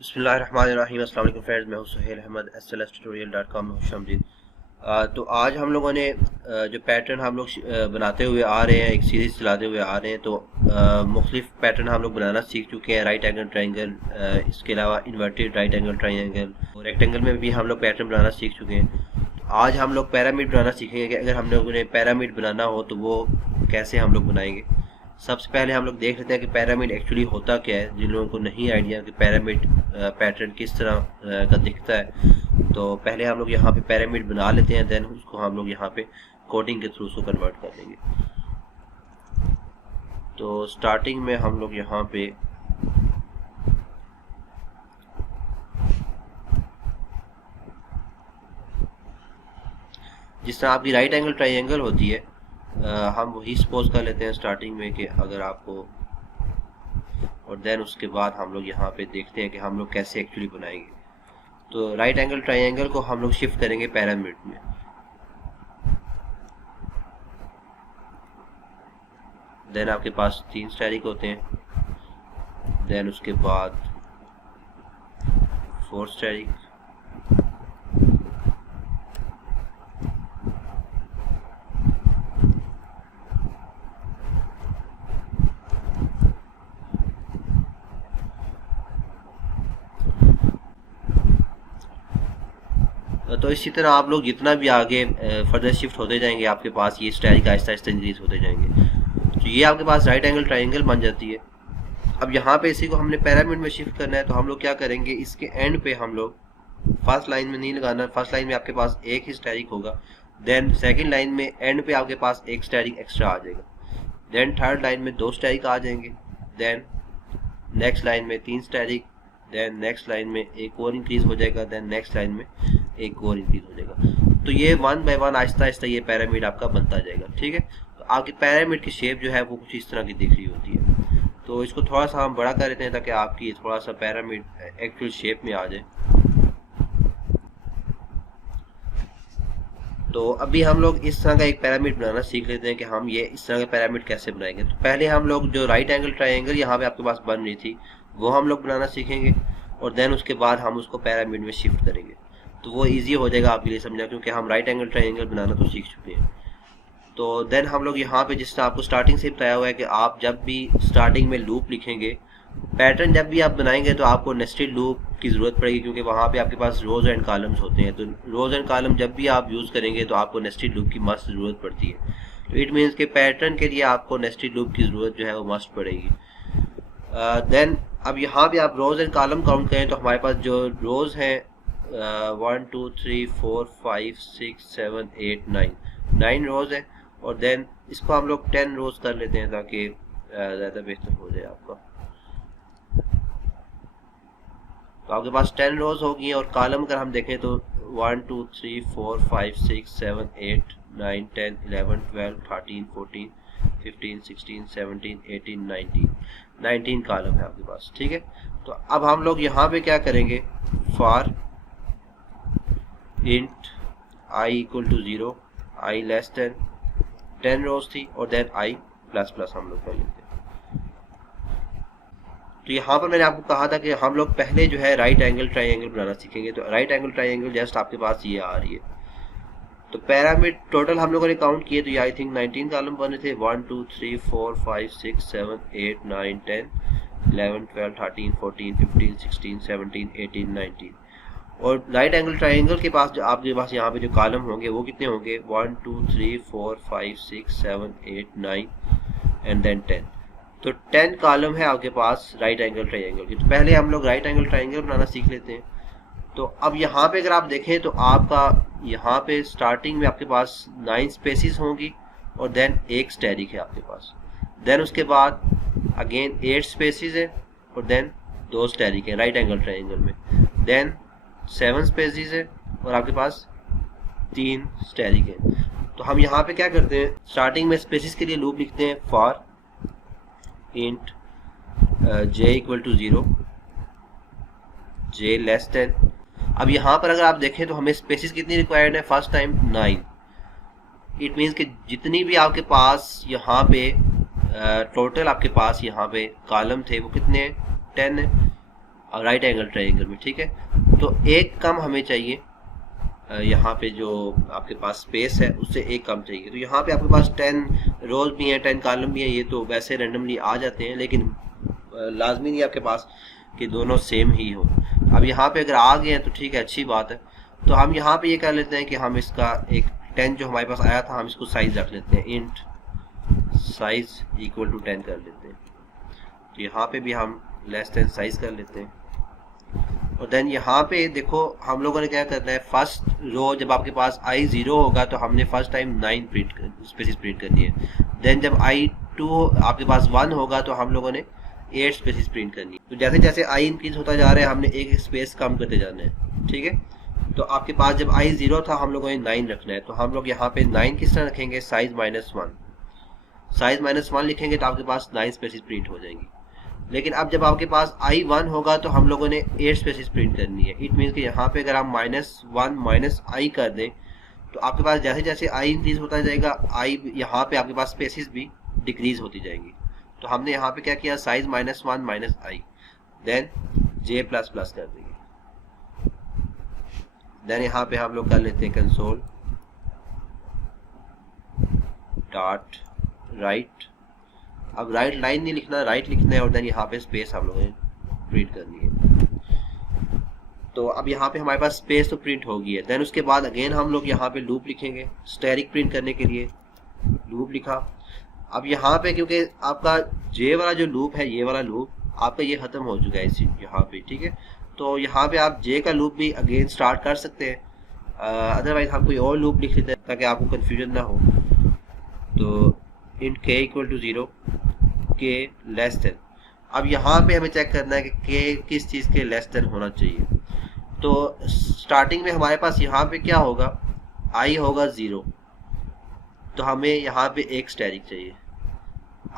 बिस्मिल्लाहिर्रहमानिर्रहीम। अस्सलाम वालेकुम फ्रेंड्स, मैं हूं सुहेल अहमद SLStutorial.com में खुशामदीद। तो आज हम लोगों ने जो पैटर्न हम लोग बनाते हुए आ रहे हैं, एक सीरीज़ चलाते हुए आ रहे हैं, तो मुख्तलिफ पैटर्न हम लोग बनाना सीख चुके हैं। राइट एंगल ट्रायंगल, इसके अलावा इन्वर्टेड राइट एंगल ट्रायंगल और रेक्टेंगल में भी हम लोग पैटर्न बनाना सीख चुके हैं। तो आज हम लोग पिरामिड बनाना सीखेंगे कि अगर हम लोगों ने पिरामिड बनाना हो तो वो कैसे हम लोग बनाएंगे। सबसे पहले हम लोग देख लेते हैं कि पिरामिड एक्चुअली होता क्या है। जिन लोगों को नहीं आइडिया कि पिरामिड पैटर्न किस तरह का दिखता है, तो पहले हम लोग यहाँ पे पिरामिड बना लेते हैं, देन उसको हम लोग यहाँ पे कोडिंग के थ्रू उसको कन्वर्ट कर लेंगे। तो स्टार्टिंग में हम लोग यहाँ पे जिस तरह आपकी राइट एंगल ट्रायंगल होती है, हम वही सपोज कर लेते हैं स्टार्टिंग में कि अगर आपको, और देन उसके बाद हम लोग यहाँ पे देखते हैं कि हम लोग कैसे एक्चुअली बनाएंगे। तो राइट एंगल ट्रायंगल को हम लोग शिफ्ट करेंगे पिरामिड में। देन आपके पास 3 स्टेरिक होते हैं, देन उसके बाद 4 स्टेरिक, तो इसी तरह आप लोग जितना भी आगे फर्दर शिफ्ट होते जाएंगे, आपके पास ये स्टेरिक आहिस्ता आहिस्ता इंक्रीज होते जाएंगे। तो ये आपके पास राइट एंगल ट्रायंगल बन जाती है। अब यहाँ पे इसी को हमने पिरामिड में शिफ्ट करना है, तो हम लोग क्या करेंगे, इसके एंड पे हम लोग फर्स्ट लाइन में नहीं लगाना। फर्स्ट लाइन में आपके पास एक ही स्टेरिक होगा, देन सेकंड लाइन में एंड पे आपके पास एक स्टेरिक एक्स्ट्रा आ जाएगा, देन थर्ड लाइन में 2 स्टेरिक आ जाएंगे, देन नेक्स्ट लाइन में 3 स्टेरिक, देन नेक्स्ट लाइन में एक और इंक्रीज हो जाएगा, देन नेक्स्ट लाइन में एक और इंक्रीज हो जाएगा। तो ये 1 बाय 1 आहिस्ता आहिस्ता ये पिरामिड आपका बनता जाएगा। ठीक है, तो आपकी पिरामिड की शेप जो है वो कुछ इस तरह की दिख रही होती है। तो इसको थोड़ा सा हम बड़ा कर देते हैं ताकि आपकी थोड़ा सा पिरामिड एक्चुअल शेप में आ जाए। तो अभी हम लोग इस तरह का एक पिरामिड बनाना सीख लेते हैं कि हम ये इस तरह का पिरामिड कैसे बनाएंगे। तो पहले हम लोग जो राइट एंगल ट्रायंगल यहाँ पे आपके पास बन रही थी वो हम लोग बनाना सीखेंगे, और देन उसके बाद हम उसको पिरामिड में शिफ्ट करेंगे। तो वो इजी हो जाएगा आपके लिए समझना, क्योंकि हम राइट एंगल ट्रायंगल बनाना तो सीख चुके हैं। तो देन हम लोग यहाँ पे जिस तरह आपको स्टार्टिंग से बताया हुआ है कि आप जब भी स्टार्टिंग में लूप लिखेंगे, पैटर्न जब भी आप बनाएंगे तो आपको नेस्टेड लूप की ज़रूरत पड़ेगी, क्योंकि वहाँ पे आपके पास रोज एंड कॉलम्स होते हैं। तो रोज एंड कॉलम जब भी आप यूज़ करेंगे तो आपको नेस्टेड लूप की मस्ट ज़रूरत पड़ती है। तो इट मीन्स के पैटर्न के लिए आपको नेस्टेड लूप की ज़रूरत जो है वो मस्ट पड़ेगी। देन अब यहाँ पे आप रोज एंड कॉलम काउंट करें तो हमारे पास जो रोज हैं 1 2 3 4 5 6 7 8 9 रोज है, और देन इसको हम लोग 10 रोज कर लेते हैं ताकि ज़्यादा बेहतर हो जाए आपका। तो आपके पास 10 रोज होगी, और कॉलम अगर हम देखें तो 1 2 3 4 5 6 7 8 9 10 11 12 13 14 15 16 17 18 19 कॉलम है आपके पास। ठीक है, तो अब हम लोग यहाँ पे क्या करेंगे, for int i equal to 0, i less than 10 rows थी, और देन i प्लस प्लस हम लोग कर लेते हैं। तो यहाँ पर मैंने आपको कहा था कि हम लोग पहले जो है राइट एंगल ट्रायंगल बनाना सीखेंगे। तो राइट एंगल ट्रायंगल जस्ट आपके पास ये आ रही है। तो पिरामिड टोटल हम लोगों ने काउंट किए तो ये आई थिंक 19 कॉलम बने थे, 1 2 3 4 5 6 7 8 9 10 11 12 13 14 15 16 17 18 19। और राइट एंगल ट्रायंगल के पास जो आपके पास यहाँ पे जो कॉलम होंगे वो कितने होंगे, 1 2 3 4 5 6 7 8 9 एंड देन 10। तो 10 कॉलम है आपके पास राइट एंगल ट्रायंगल की। तो पहले हम लोग राइट एंगल ट्रायंगल बनाना सीख लेते हैं। तो अब यहाँ पे अगर आप देखें तो आपका यहाँ पे स्टार्टिंग में आपके पास 9 स्पेसिस होंगी, और देन एक स्टेरिक है आपके पास, देन उसके बाद अगेन 8 स्पेसिस है, और देन 2 स्टेरिक है राइट एंगल ट्रायंगल में, देन 7 स्पेसिस है, और आपके पास 3 स्टेरिक है। तो हम यहाँ पे क्या करते हैं, स्टार्टिंग में स्पेसिस के लिए लूप लिखते हैं, for int j equal to 0, j less than. अब यहाँ पर अगर आप देखें तो हमें स्पेसिस कितनी रिक्वायर्ड है, फर्स्ट टाइम 9। इट मीन्स कि जितनी भी आपके पास यहाँ पे टोटल आपके पास यहाँ पे कॉलम थे वो कितने 10 है। राइट एंगल ट्रायंगल में, ठीक है। तो एक कम हमें चाहिए, यहाँ पे जो आपके पास स्पेस है उससे एक कम चाहिए। तो यहाँ पे आपके पास 10 रोज भी हैं, 10 कॉलम भी हैं, ये तो वैसे रेंडमली आ जाते हैं, लेकिन लाजमी नहीं आपके पास कि दोनों सेम ही हो। अब यहाँ पे अगर आ गए हैं तो ठीक है, अच्छी बात है। तो हम यहाँ पे ये कर लेते हैं कि हम इसका एक 10 जो हमारे पास आया था, हम इसको साइज रख लेते हैं, इंट साइज इक्वल टू 10 कर लेते हैं। तो यहाँ पे भी हम लेस देन साइज कर लेते हैं। और देन यहाँ पे देखो हम लोगों ने क्या करना है, फर्स्ट रो जब आपके पास i 0 होगा तो हमने फर्स्ट टाइम 9 स्पेसिस प्रिंट करनी है। देन जब i 2 आपके पास 1 होगा तो हम लोगों ने 8 स्पेसिस प्रिंट करनी है। तो जैसे जैसे i इंक्रीज होता जा रहा है हमने एक स्पेस कम करते जाना है, ठीक है। तो आपके पास जब i 0 था हम लोगों ने 9 रखना है, तो हम लोग यहाँ पे 9 किस तरह रखेंगे, साइज -1, साइज -1 लिखेंगे तो आपके पास 9 स्पेसिस प्रिंट हो जाएंगी। लेकिन अब जब आपके पास i 1 होगा तो हम लोगों ने 8 स्पेसिस प्रिंट करनी है। इट मीन्स कि यहाँ पे अगर हम -1 -i कर दें तो आपके पास जैसे जैसे i इंक्रीज होता जाएगा, i यहाँ पे आपके पास स्पेसिस भी डिक्रीज होती जाएंगी। तो हमने यहाँ पे क्या किया, साइज -1 -i, देन j++ कर देंगे। देन यहाँ पे हम लोग कर लेते हैं कंसोल डॉट राइट। अब राइट लाइन नहीं लिखना, राइट लिखना है, और देन यहाँ पे स्पेस हम लोगों ने प्रिंट करनी है। तो अब यहाँ पे हमारे पास स्पेस तो प्रिंट होगी है। देन उसके बाद अगेन हम लोग यहाँ पे लूप लिखेंगे, स्टैटिक प्रिंट करने के लिए लूप लिखा। अब यहाँ पे क्योंकि आपका जे वाला जो लूप है, ये वाला लूप आपका ये खत्म हो चुका है इसी यहाँ पे, ठीक है। तो यहाँ पे आप जे का लूप भी अगेन स्टार्ट कर सकते हैं, अदरवाइज हम कोई और लूप लिख लेते हैं ताकि आपको कन्फ्यूजन ना हो। तो int k equal to 0, k less than. अब यहाँ पे हमें चेक करना है कि k किस चीज़ के लेस देन होना चाहिए। तो स्टार्टिंग में हमारे पास यहाँ पे क्या होगा, i होगा 0, तो हमें यहाँ पे एक स्टैटिक चाहिए।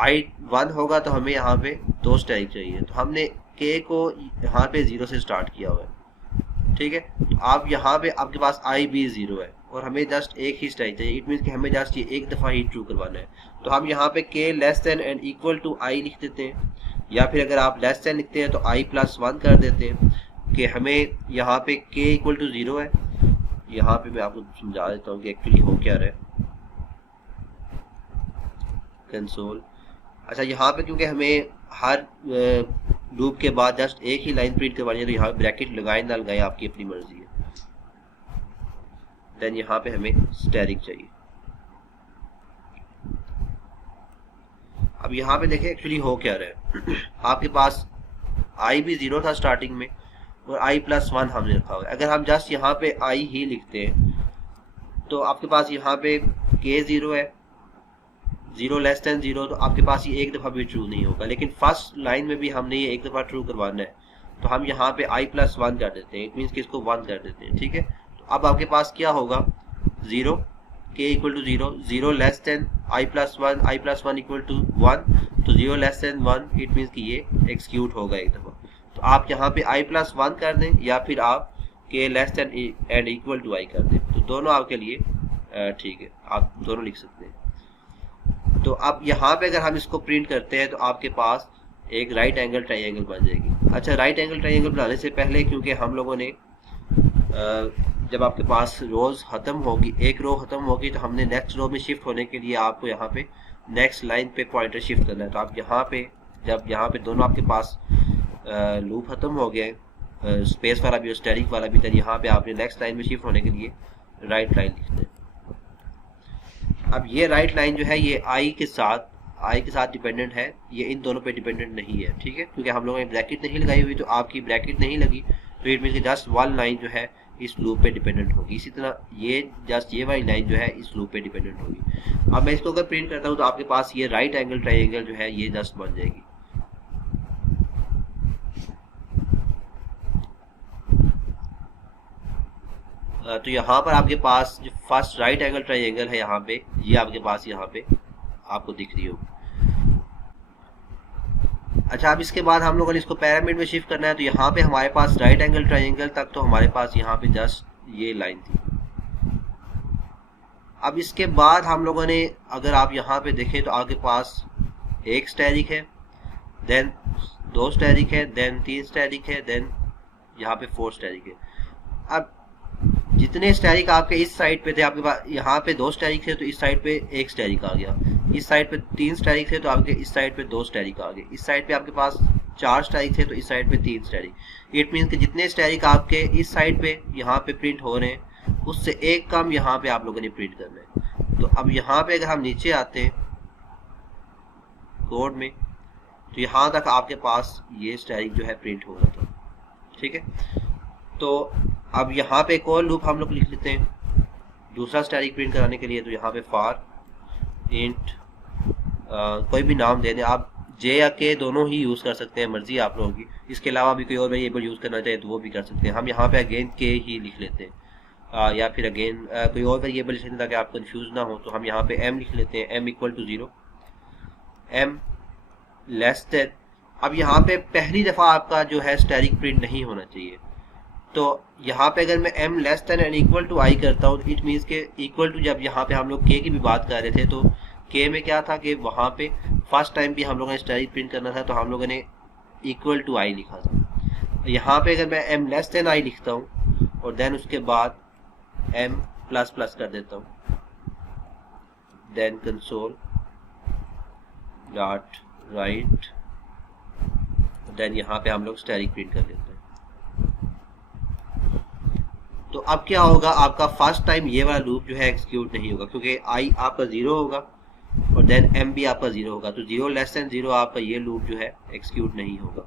i 1 होगा तो हमें यहाँ पे 2 स्टैटिक चाहिए। तो हमने k को यहाँ पे 0 से स्टार्ट किया हुआ है, ठीक है। तो आप यहाँ पे आपके पास i भी 0 है और हमें जस्ट एक ही स्टैटिक चाहिए। इट मीन्स कि हमें जस्ट ये एक दफ़ा ही ट्रू करवाना है। तो हम यहाँ पे k less than and equal to i लिख देते हैं, या फिर अगर आप लेस देन लिखते हैं तो i+1 कर देते हैं कि हमें यहाँ पे k इक्वल टू 0 है। यहाँ पे मैं आपको समझा देता हूँ कि एक्चुअली हो क्या रहा है। कंसोल, अच्छा यहाँ पे क्योंकि हमें हर लूप के बाद जस्ट एक ही लाइन प्रिंट करवानी है, तो यहाँ ब्रैकेट लगाए ना लगाए आपकी अपनी मर्जी है। देन यहाँ पे हमें स्टैटिक चाहिए। अब यहाँ पे देखें एक्चुअली हो क्या रहा है, आपके पास i भी 0 था स्टार्टिंग में और i+1 हमने रखा हुआ है। अगर हम जस्ट यहाँ पे i ही लिखते हैं तो आपके पास यहाँ पे k 0 है, 0 लेस देन 0, तो आपके पास ये एक दफ़ा भी ट्रू नहीं होगा। लेकिन फर्स्ट लाइन में भी हमने ये एक दफ़ा ट्रू करवाना है, तो हम यहाँ पे i+1 कर देते हैं। इट मीन्स कि इसको 1 कर देते हैं, ठीक है। तो अब आपके पास क्या होगा, 0, k equal to 0, 0 less than i+1, i+1 equal to 1, तो 0 लेस देन 1, इट मीन्स कि ये एक्सिक्यूट होगा एक दफ़ा। तो आप यहाँ पे i+1 कर दें या फिर आप k less than and equal to i कर दें, तो दोनों आपके लिए ठीक है, आप दोनों लिख सकते हैं। तो अब यहाँ पे अगर हम इसको प्रिंट करते हैं तो आपके पास एक राइट एंगल ट्रायंगल बन जाएगी। अच्छा, राइट एंगल ट्रायंगल बनाने से पहले क्योंकि हम लोगों ने जब आपके पास रोज खत्म होगी, एक रो खत्म होगी, तो हमने नेक्स्ट रो में शिफ्ट होने के लिए आपको यहाँ पे नेक्स्ट लाइन पे पॉइंटर शिफ्ट करना है। तो आप यहाँ पे जब यहाँ पे दोनों आपके पास लूप खत्म हो गए, स्पेस वाला भी और स्टैटिक वाला भी, तो यहाँ पे आपने नेक्स्ट लाइन में शिफ्ट होने के लिए राइट लाइन लिखना है। अब ये राइट लाइन जो है ये i के साथ डिपेंडेंट है, ये इन दोनों पे डिपेंडेंट नहीं है, ठीक है। क्योंकि हम लोगों ने ब्रैकेट नहीं लगाई हुई, तो आपकी ब्रैकेट नहीं लगी, तो इट मीन्स कि जस्ट वन लाइन जो है इस लूप पे डिपेंडेंट होगी। इसी तरह ये जस्ट ये वाली लाइन जो है इस लूप पे डिपेंडेंट होगी। अब मैं इसको अगर प्रिंट करता हूँ तो आपके पास ये राइट एंगल ट्रायंगल जो है ये जस्ट बन जाएगी। तो यहाँ पर आपके पास जो फर्स्ट राइट एंगल ट्रायंगल है यहाँ पे, ये आपके पास यहाँ पे आपको दिख रही होगी। अच्छा, अब इसके बाद हम लोगों ने इसको पैरामिड में शिफ्ट करना है, तो यहाँ पे हमारे पास राइट एंगल ट्रायंगल तक तो हमारे पास यहाँ पे जस्ट ये लाइन थी। अब इसके बाद हम लोगों ने, अगर आप यहाँ पे देखें तो आपके पास एक स्टैटिक है, देन 2 स्टैटिक है, देन 3 स्टैटिक है, देन यहाँ पे 4 स्टैटिक है। अब जितने स्टैटिक आपके इस साइड पे थे, आपके पास यहाँ पे 2 स्टैटिक थे तो इस साइड पे 1 स्टैटिक आ गया, इस साइड पे 3 स्टैटिक थे तो आपके इस साइड पे 2 स्टैटिक आ गए, इस साइड पे आपके पास 4 स्टैटिक थे तो इस साइड पे 3 स्टैटिक। इट मीन्स कि जितने स्टैटिक आपके इस साइड पे यहाँ पे प्रिंट हो रहे हैं उससे एक कम यहाँ पे आप लोगों ने प्रिंट करना है। तो अब यहाँ पे अगर हम नीचे आते हैं कोड में तो यहाँ तक आपके पास ये स्टैटिक जो है प्रिंट हो रहा था, ठीक है। तो अब यहाँ पे एक और लूप हम लोग लिख लेते हैं दूसरा स्टैटिक प्रिंट कराने के लिए। तो यहाँ पे फॉर इंट कोई भी नाम दे दें आप, जे या के दोनों ही यूज़ कर सकते हैं, मर्जी आप लोगों की। इसके अलावा भी कोई और वेरिएबल यूज़ करना चाहे तो वो भी कर सकते हैं। हम यहाँ पे अगेन के ही लिख लेते हैं या फिर अगेन कोई और वेरिएबल लिख लेते हैं ताकि आप कंफ्यूज ना हो। तो हम यहाँ पे m लिख लेते हैं, m equal to 0, m less than. अब यहाँ पे पहली दफ़ा आपका जो है स्टैटिक प्रिंट नहीं होना चाहिए। तो यहाँ पे अगर मैं m less than and equal to i करता हूँ, it means k equal to, जब यहाँ पे हम लोग k की भी बात कर रहे थे तो k में क्या था कि वहाँ पे फर्स्ट टाइम भी हम लोगों ने स्टैटिक प्रिंट करना था तो हम लोगों ने इक्वल टू i लिखा था। यहाँ पे अगर मैं m लेस देन i लिखता हूँ और देन उसके बाद m प्लस प्लस कर देता हूँ, then console dot write, then यहाँ पे हम लोग स्टैटिक प्रिंट कर लेते हैं। तो अब क्या होगा, आपका फर्स्ट टाइम ये वाला लूप जो है एग्जीक्यूट नहीं होगा क्योंकि i आपका 0 होगा और देन m भी आपका 0 होगा। तो 0 लेस देन 0 आपका ये लूप जो है एग्जीक्यूट नहीं होगा।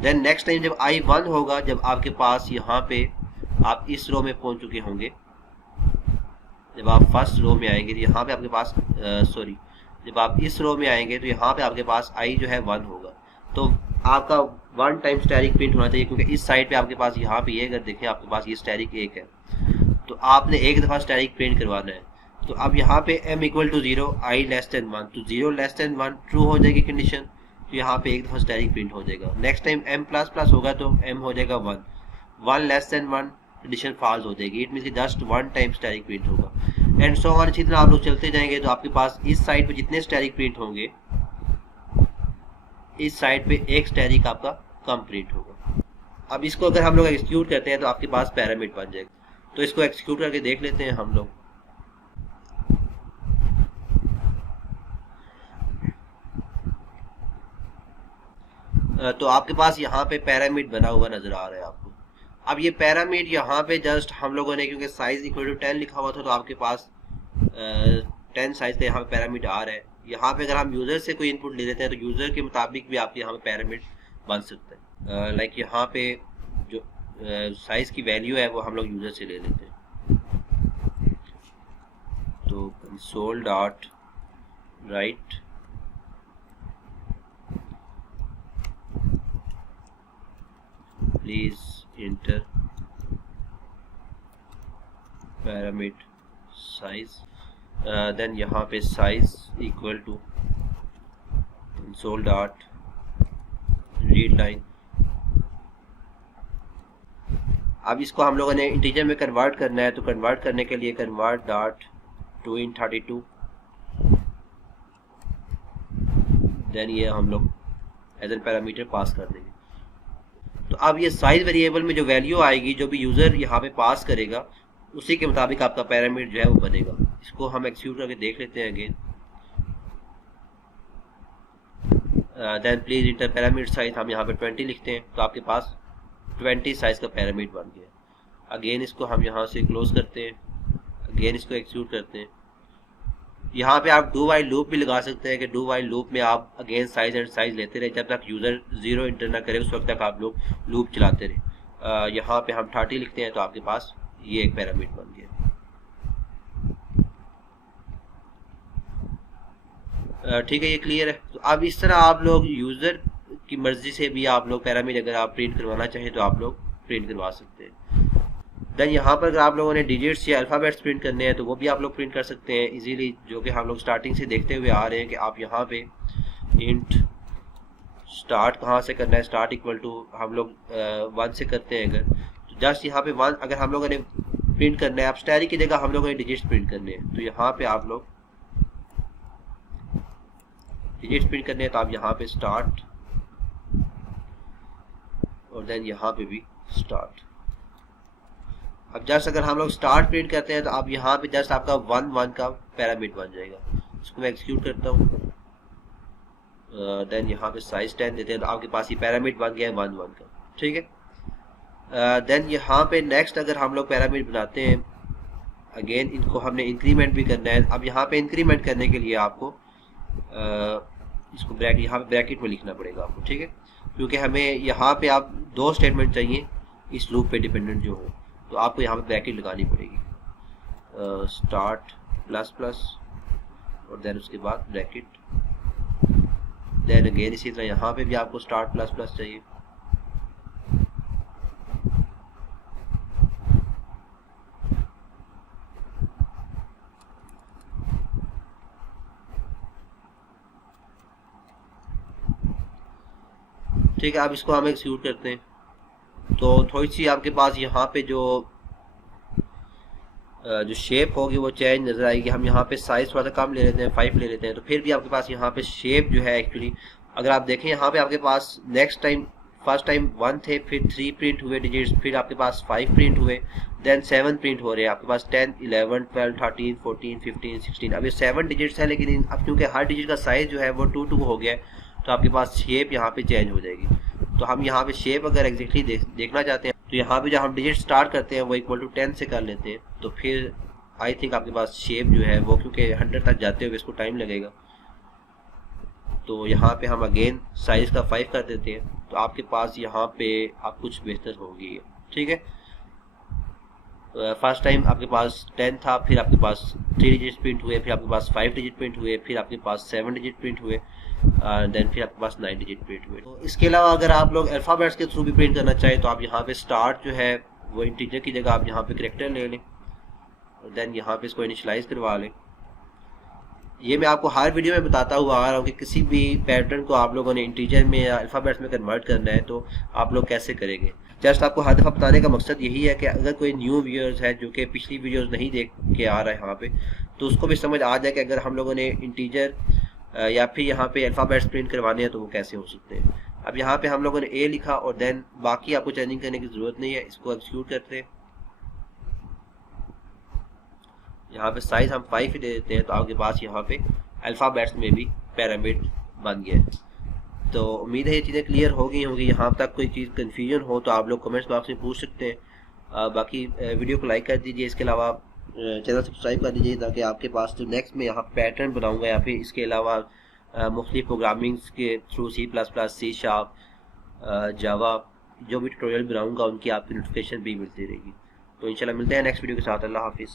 देन नेक्स्ट टाइम जब i 1 होगा, जब आपके पास यहाँ पे आप इस रो में पहुंच चुके होंगे, जब आप फर्स्ट रो में आएंगे तो यहाँ पे आपके पास जब आप इस रो में आएंगे तो यहाँ पे आपके पास i जो है 1 होगा। तो आपका 1 टाइम स्टैटिक प्रिंट होना चाहिए क्योंकि इस साइड पे आपके पास यहाँ पे ये अगर देखें आपके पास ये स्टैटिक 1 है तो आपने एक दफ़ा स्टैटिक प्रिंट करवाना है। तो अब यहाँ पे m equal to 0, i less than 1, तो 0 लेस देन 1 ट्रू हो जाएगी कंडीशन, तो यहाँ पे एक दफ़ा स्टैटिक प्रिंट हो जाएगा। Next time m plus plus होगा तो m हो जाएगा 1, 1 लेस देन 1 कंडीशन फॉल्स हो जाएगी। इट मीन्स कि जस्ट 1 टाइम स्टैटिक प्रिंट होगा एंड सो ऑन। इसी तरह आप लोग चलते जाएंगे तो आपके पास इस साइड पे जितने स्टैटिक प्रिंट होंगे इस साइड पे एक स्टैटिक आपका कम प्रिंट होगा। अब इसको अगर हम लोग एग्जीक्यूट करते हैं तो आपके पास पैरामीटर बन जाएगा। तो इसको एग्जीक्यूट करके देख लेते हैं हम लोग। तो आपके पास यहाँ पे पैरामीटर बना हुआ नजर आ रहा है आपको। अब ये पैरामीटर यहाँ पे जस्ट हम लोगों ने क्योंकि साइज इक्वल टू 10 लिखा हुआ था तो आपके पास 10 साइज का यहाँ पे पैरामीटर आ रहा है। यहाँ पे अगर हम यूजर से कोई इनपुट ले लेते हैं तो यूजर के मुताबिक भी आपके यहाँ पे पैरामीटर बन सकते हैं। लाइक यहाँ पे जो साइज की वैल्यू है वो हम लोग यूजर से ले लेते हैं। तो console dot write please enter parameter size, then यहाँ पे size equal to console dot read line. अब इसको हम लोगों ने इंटीजर में कन्वर्ट करना है तो कन्वर्ट करने के लिए convert dot to in 32, then ये हम लोग एज एन पैरामीटर पास कर देंगे। तो अब ये साइज वेरिएबल में जो वैल्यू आएगी जो भी यूजर यहाँ पे पास करेगा उसी के मुताबिक आपका पैरामीटर जो है वो बनेगा। इसको हम एक्सिक्यूट करके देख लेते हैं again. Then please enter parameter size, हम यहाँ पे 20 लिखते हैं तो आपके पास 20 साइज का पैरामीटर बन गया। अगेन इसको हम यहाँ से क्लोज करते हैं, अगेन इसको एक्सिक्यूट करते हैं। यहाँ पे आप डू वाइल लूप भी लगा सकते हैं कि डू वाइल लूप में आप अगेन साइज एंड साइज लेते रहे जब तक यूजर 0 इंटर ना करे, उस वक्त तक आप लोग लूप चलाते रहे। यहाँ पे हम 30 लिखते हैं तो आपके पास ये एक पैरामीटर बन गया। ठीक है, ये क्लियर है। तो अब इस तरह आप लोग यूजर की मर्जी से भी आप लोग पैरामीटर अगर आप प्रिंट करवाना चाहें तो आप लोग प्रिंट करवा सकते हैं। देन यहाँ पर अगर आप लोगों ने डिजिट्स या अल्फ़ाबेट्स प्रिंट करने हैं तो वो भी आप लोग प्रिंट कर सकते हैं इजीली, जो कि हम लोग स्टार्टिंग से देखते हुए आ रहे हैं कि आप यहाँ पे इंट स्टार्ट कहाँ से करना है। स्टार्ट इक्वल टू हम लोग 1 से करते हैं अगर, तो जस्ट यहाँ पे 1 अगर हम लोगों ने प्रिंट करना है, आप स्टैटिक की जगह हम लोगों ने डिजिट्स प्रिंट करने हैं तो यहाँ पे आप लोग डिजिट्स प्रिंट करने हैं तो आप यहाँ पे स्टार्ट और देन यहाँ पे भी स्टार्ट। अब जस्ट अगर हम लोग स्टार्ट प्रिंट करते हैं तो अब यहाँ पे जस्ट आपका 1 का पैरामीटर बन जाएगा। इसको मैं एक्सिक्यूट करता हूँ, देन यहाँ पे साइज 10 देते हैं तो आपके पास ये पैरामीटर बन गया है 1 का, ठीक है। देन यहाँ पे नेक्स्ट अगर हम लोग पैरामीटर बनाते हैं, अगेन इनको हमने इंक्रीमेंट भी करना है। अब यहाँ पे इंक्रीमेंट करने के लिए आपको इसको ब्रैकेट, यहाँ पे ब्रैकेट में लिखना पड़ेगा आपको, ठीक है, क्योंकि हमें यहाँ पे आप 2 स्टेटमेंट चाहिए इस लूप पे डिपेंडेंट जो हो, तो आपको यहाँ पे ब्रैकेट लगानी पड़ेगी, स्टार्ट प्लस प्लस और देन उसके बाद ब्रैकेट, देन अगेन इसी तरह यहाँ पे भी आपको स्टार्ट प्लस प्लस चाहिए। ठीक है, अब इसको हम एक्सिक्यूट करते हैं तो थोड़ी सी आपके पास यहाँ पे जो शेप होगी वो चेंज नज़र आएगी। हम यहाँ पे साइज थोड़ा सा कम ले लेते हैं, 5 ले लेते हैं, तो फिर भी आपके पास यहाँ पे शेप जो है एक्चुअली अगर आप देखें यहाँ पे आपके पास नेक्स्ट टाइम फर्स्ट टाइम 1 थे, फिर 3 प्रिंट हुए डिजिट्स, फिर आपके पास 5 प्रिंट हुए, देन 7 प्रिंट हो रहे हैं आपके पास 10, 11, 12, 13, 14, 15, 16। अब ये 7 डिजिट्स है, लेकिन अब क्योंकि हर डिजिट का साइज जो है वो 2 2 हो गया है तो आपके पास शेप यहाँ पे चेंज हो जाएगी। तो हम यहाँ पे शेप अगर एग्जैक्टली देखना चाहते हैं तो यहाँ पे जब हम डिजिट स्टार्ट करते हैं वो इक्वल टू 10 से कर लेते हैं, तो फिर आई थिंक आपके पास शेप जो है वो, क्योंकि 100 तक जाते हुए इसको टाइम लगेगा, तो यहाँ पे हम अगेन साइज का 5 कर देते हैं, तो आपके पास यहाँ पे आप कुछ बेहतर होगी, ठीक है। फर्स्ट टाइम आपके पास 10 था, फिर आपके पास 3 डिजिट प्रिंट हुए, फिर आपके पास 5 डिजिट प्रिंट हुए, फिर आपके पास 7 डिजिट प्रिंट हुए, देन फिर आपके पास 9 डिजिट प्रिंट हुए। तो इसके अलावा अगर आप लोग अल्फ़ाबेट्स के थ्रू भी प्रिंट करना चाहें तो आप यहाँ पे स्टार्ट जो है वो इंटीजर की जगह आप यहाँ पे कैरेक्टर ले लें और देन यहाँ पे इसको इनिशियलाइज करवा लें। ये मैं आपको हर वीडियो में बताता हुआ आ रहा हूँ कि किसी भी पैटर्न को आप लोगों ने इंटीजर में या अल्फ़ाबेट्स में कन्वर्ट करना है तो आप लोग कैसे करेंगे। जस्ट आपको हर दफ़ा बताने का मकसद यही है कि अगर कोई न्यू व्यूअर्स है जो कि पिछली वीडियोस नहीं देख के आ रहा है यहाँ पे, तो उसको भी समझ आ जाए कि अगर हम लोगों ने इंटीजर या फिर यहाँ पे अल्फ़ाबेट्स प्रिंट करवाने हैं तो वो कैसे हो सकते हैं। अब यहाँ पे हम लोगों ने ए लिखा और देन बाकी आपको चेंजिंग करने की ज़रूरत नहीं है। इसको एक्सिक्यूट करते हैं, यहाँ पे साइज हम 5 ही दे देते हैं, तो आपके पास यहाँ पे अल्फ़ाबेट्स में भी पैरामीटर बन गया है। तो उम्मीद है ये चीज़ें क्लियर हो गई होंगी। यहाँ तक कोई चीज़ कन्फ्यूजन हो तो आप लोग कमेंट्स बॉक्स में पूछ सकते हैं। बाकी वीडियो को लाइक कर दीजिए, इसके अलावा चैनल सब्सक्राइब कर दीजिए ताकि आपके पास जो नेक्स्ट में यहाँ पैटर्न बनाऊँगा या फिर इसके अलावा मुख्तलिफ प्रोग्रामिंग्स के थ्रू C++, C#, जावा जो भी ट्यूटोरियल बनाऊँगा उनकी आपकी नोटिफिकेशन भी मिलती रहेगी। तो इंशाल्लाह मिलते हैं नेक्स्ट वीडियो के साथ। अल्लाह हाफिज़।